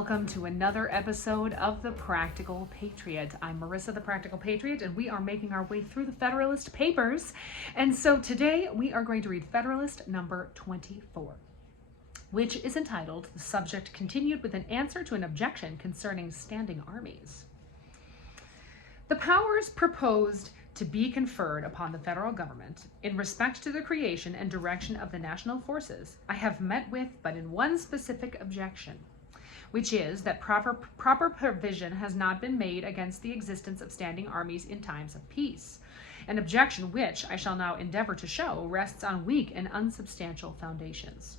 welcome to another episode of The Practical Patriot. I'm Marissa, the Practical Patriot, and we are making our way through the Federalist Papers. And so today we are going to read Federalist number 24, which is entitled, "The Subject Continued with an Answer to an Objection Concerning Standing Armies." The powers proposed to be conferred upon the federal government in respect to the creation and direction of the national forces I have met with but in one specific objection, which is that proper provision has not been made against the existence of standing armies in times of peace, an objection which I shall now endeavor to show rests on weak and unsubstantial foundations.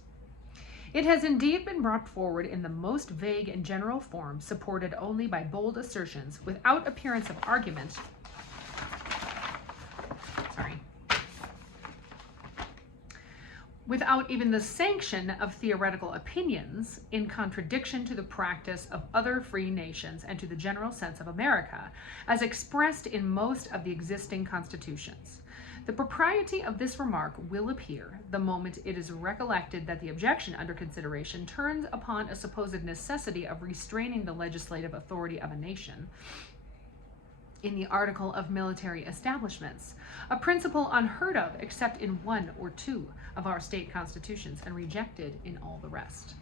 It has indeed been brought forward in the most vague and general form, supported only by bold assertions, without appearance of argument, without even the sanction of theoretical opinions, in contradiction to the practice of other free nations and to the general sense of America, as expressed in most of the existing constitutions. The propriety of this remark will appear the moment it is recollected that the objection under consideration turns upon a supposed necessity of restraining the legislative authority of a nation in the article of military establishments, a principle unheard of except in one or two of our state constitutions and rejected in all the rest.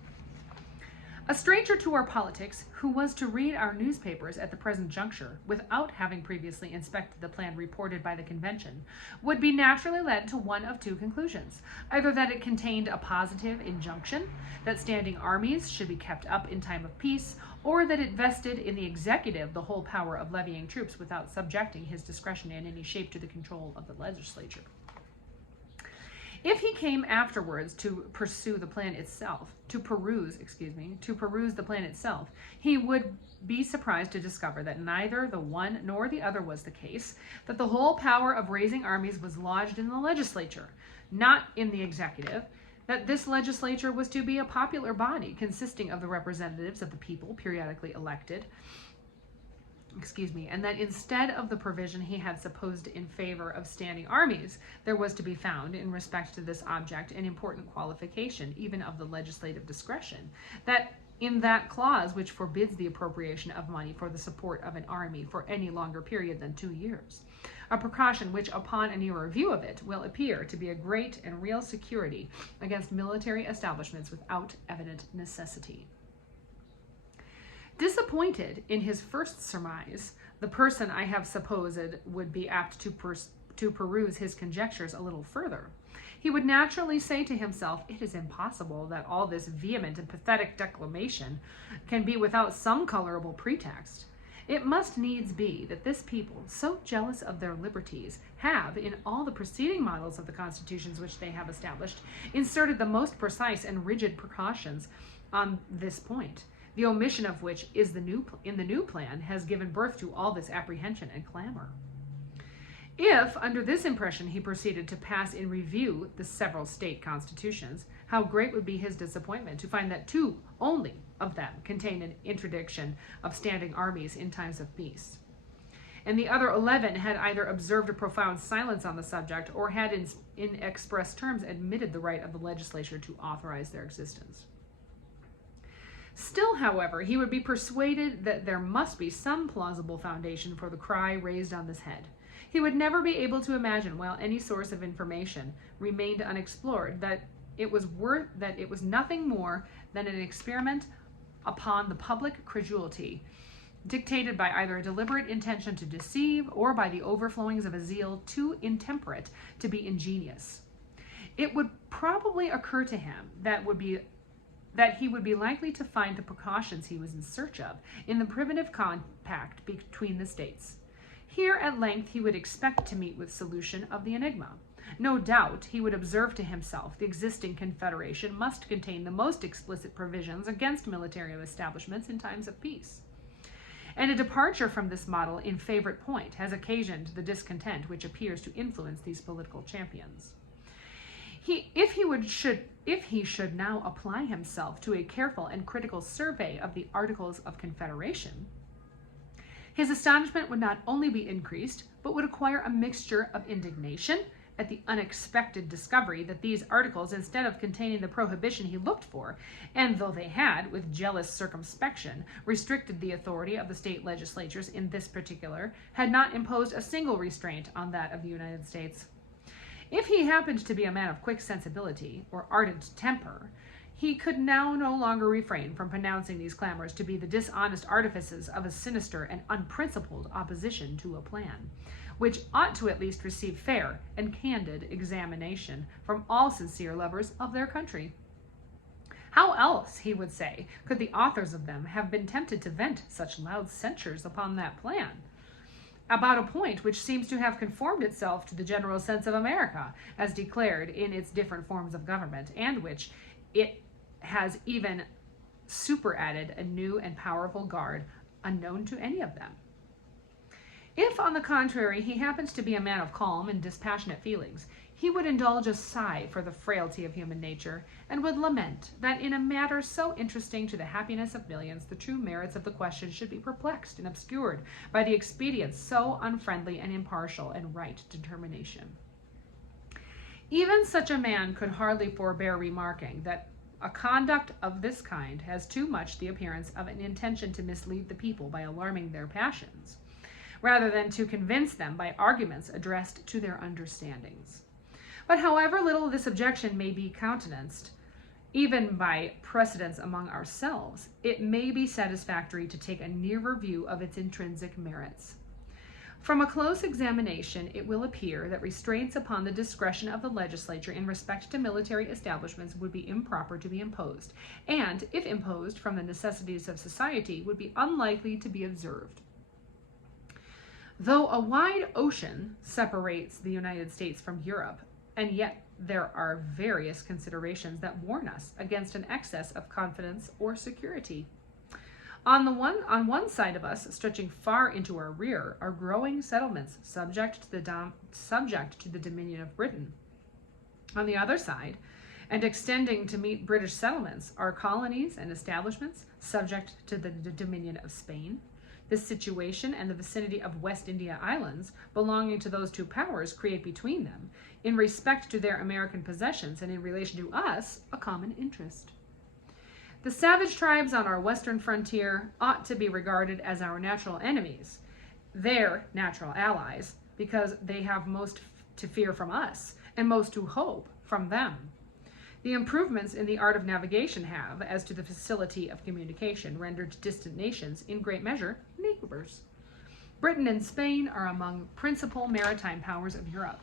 A stranger to our politics, who was to read our newspapers at the present juncture without having previously inspected the plan reported by the convention, would be naturally led to one of two conclusions: either that it contained a positive injunction that standing armies should be kept up in time of peace, or that it vested in the executive the whole power of levying troops without subjecting his discretion in any shape to the control of the legislature. If he came afterwards to peruse the plan itself, he would be surprised to discover that neither the one nor the other was the case, that the whole power of raising armies was lodged in the legislature, not in the executive, that this legislature was to be a popular body consisting of the representatives of the people periodically elected, and that instead of the provision he had supposed in favor of standing armies, there was to be found, in respect to this object, an important qualification, even of the legislative discretion, that in that clause which forbids the appropriation of money for the support of an army for any longer period than 2 years, a precaution which, upon a nearer view of it, will appear to be a great and real security against military establishments without evident necessity. Disappointed in his first surmise, the person I have supposed would be apt to peruse his conjectures a little further. He would naturally say to himself, "It is impossible that all this vehement and pathetic declamation can be without some colorable pretext. It must needs be that this people, so jealous of their liberties, have, in all the preceding models of the constitutions which they have established, inserted the most precise and rigid precautions on this point, the omission of which is in the new plan has given birth to all this apprehension and clamor." If, under this impression, he proceeded to pass in review the several state constitutions, how great would be his disappointment to find that 2 only of them contain an interdiction of standing armies in times of peace, and the other 11 had either observed a profound silence on the subject or had in express terms admitted the right of the legislature to authorize their existence. Still, however, he would be persuaded that there must be some plausible foundation for the cry raised on this head. He would never be able to imagine, while any source of information remained unexplored, that it was nothing more than an experiment upon the public credulity, dictated by either a deliberate intention to deceive or by the overflowings of a zeal too intemperate to be ingenious. It would probably occur to him that he would be likely to find the precautions he was in search of in the primitive compact between the states. Here at length he would expect to meet with solution of the enigma. No doubt he would observe to himself the existing confederation must contain the most explicit provisions against military establishments in times of peace, and a departure from this model in favorite point has occasioned the discontent which appears to influence these political champions. If he should now apply himself to a careful and critical survey of the Articles of Confederation, his astonishment would not only be increased, but would acquire a mixture of indignation at the unexpected discovery that these articles, instead of containing the prohibition he looked for, and though they had, with jealous circumspection, restricted the authority of the state legislatures in this particular, had not imposed a single restraint on that of the United States. If he happened to be a man of quick sensibility or ardent temper, he could now no longer refrain from pronouncing these clamors to be the dishonest artifices of a sinister and unprincipled opposition to a plan, which ought to at least receive fair and candid examination from all sincere lovers of their country. How else, he would say, could the authors of them have been tempted to vent such loud censures upon that plan, about a point which seems to have conformed itself to the general sense of America, as declared in its different forms of government, and which it has even superadded a new and powerful guard unknown to any of them? If, on the contrary, he happens to be a man of calm and dispassionate feelings, he would indulge a sigh for the frailty of human nature, and would lament that in a matter so interesting to the happiness of millions, the true merits of the question should be perplexed and obscured by the expedients so unfriendly and impartial and right determination. Even such a man could hardly forbear remarking that a conduct of this kind has too much the appearance of an intention to mislead the people by alarming their passions, rather than to convince them by arguments addressed to their understandings. But however little this objection may be countenanced, even by precedents among ourselves, it may be satisfactory to take a nearer view of its intrinsic merits. From a close examination, it will appear that restraints upon the discretion of the legislature in respect to military establishments would be improper to be imposed, and, if imposed from the necessities of society, would be unlikely to be observed. Though a wide ocean separates the United States from Europe, and yet there are various considerations that warn us against an excess of confidence or security. On one side of us, stretching far into our rear, are growing settlements subject to the dominion of Britain. On the other side, and extending to meet British settlements, are colonies and establishments subject to the dominion of Spain. This situation and the vicinity of West India Islands belonging to those two powers create between them, in respect to their American possessions and in relation to us, a common interest. The savage tribes on our western frontier ought to be regarded as our natural enemies, their natural allies, because they have most to fear from us and most to hope from them. The improvements in the art of navigation have, as to the facility of communication, rendered distant nations, in great measure, neighbors. Britain and Spain are among principal maritime powers of Europe.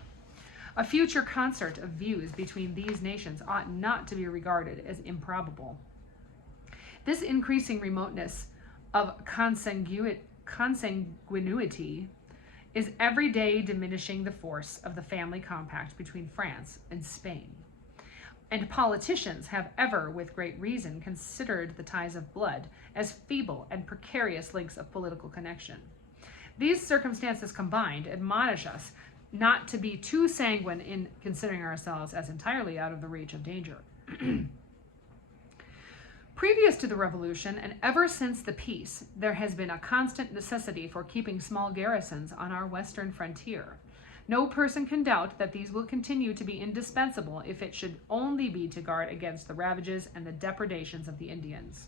A future concert of views between these nations ought not to be regarded as improbable. This increasing remoteness of consanguinity is every day diminishing the force of the family compact between France and Spain. And politicians have ever, with great reason, considered the ties of blood as feeble and precarious links of political connection. These circumstances combined admonish us not to be too sanguine in considering ourselves as entirely out of the reach of danger. Previous to the Revolution, and ever since the peace, there has been a constant necessity for keeping small garrisons on our western frontier. No person can doubt that these will continue to be indispensable if it should only be to guard against the ravages and the depredations of the Indians.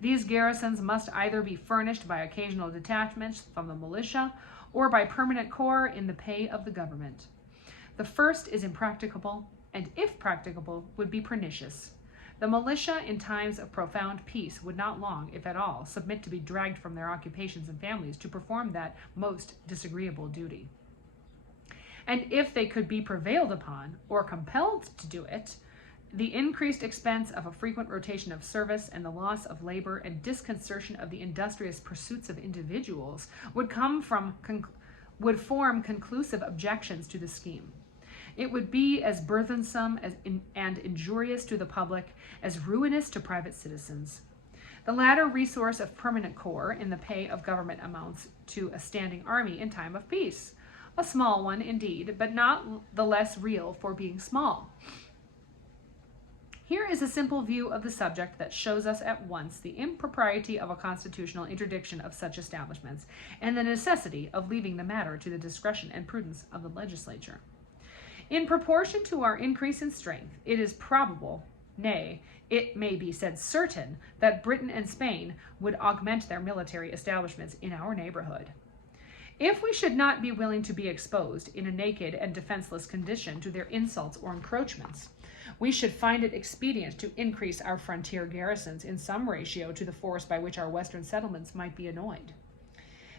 These garrisons must either be furnished by occasional detachments from the militia or by permanent corps in the pay of the government. The first is impracticable, and if practicable, would be pernicious. The militia in times of profound peace would not long, if at all, submit to be dragged from their occupations and families to perform that most disagreeable duty. And if they could be prevailed upon or compelled to do it, the increased expense of a frequent rotation of service and the loss of labor and disconcertion of the industrious pursuits of individuals would form conclusive objections to the scheme. It would be as burthensome and injurious to the public as ruinous to private citizens. The latter resource of permanent corps in the pay of government amounts to a standing army in time of peace. A small one, indeed, but not the less real for being small. Here is a simple view of the subject that shows us at once the impropriety of a constitutional interdiction of such establishments, and the necessity of leaving the matter to the discretion and prudence of the legislature. In proportion to our increase in strength, it is probable, nay, it may be said certain, that Britain and Spain would augment their military establishments in our neighborhood. If we should not be willing to be exposed in a naked and defenseless condition to their insults or encroachments, we should find it expedient to increase our frontier garrisons in some ratio to the force by which our western settlements might be annoyed.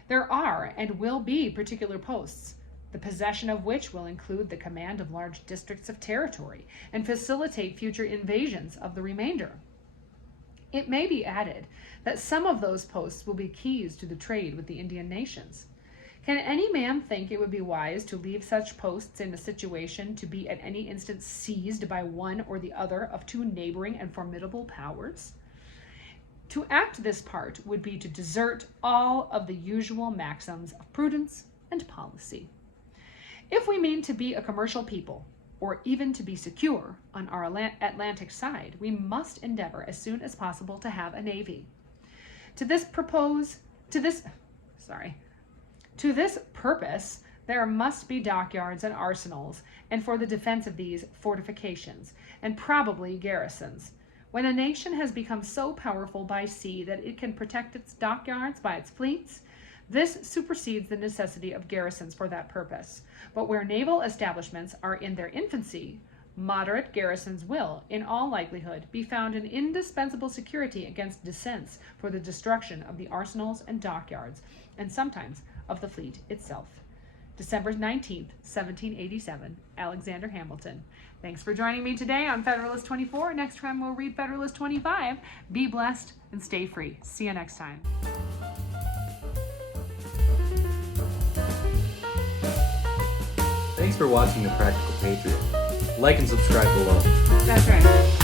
There are and will be particular posts, the possession of which will include the command of large districts of territory and facilitate future invasions of the remainder. It may be added that some of those posts will be keys to the trade with the Indian nations. Can any man think it would be wise to leave such posts in a situation to be at any instant seized by one or the other of two neighboring and formidable powers? To act this part would be to desert all of the usual maxims of prudence and policy. If we mean to be a commercial people, or even to be secure on our Atlantic side, we must endeavor as soon as possible to have a navy. To this purpose, there must be dockyards and arsenals, and for the defense of these, fortifications, and probably garrisons. When a nation has become so powerful by sea that it can protect its dockyards by its fleets, this supersedes the necessity of garrisons for that purpose. But where naval establishments are in their infancy, moderate garrisons will, in all likelihood, be found an indispensable security against descents for the destruction of the arsenals and dockyards, and sometimes of the fleet itself. December 19th, 1787, Alexander Hamilton. Thanks for joining me today on Federalist 24. Next time we'll read Federalist 25. Be blessed and stay free. See you next time. Thanks for watching The Practical Patriot. Like and subscribe below. That's right.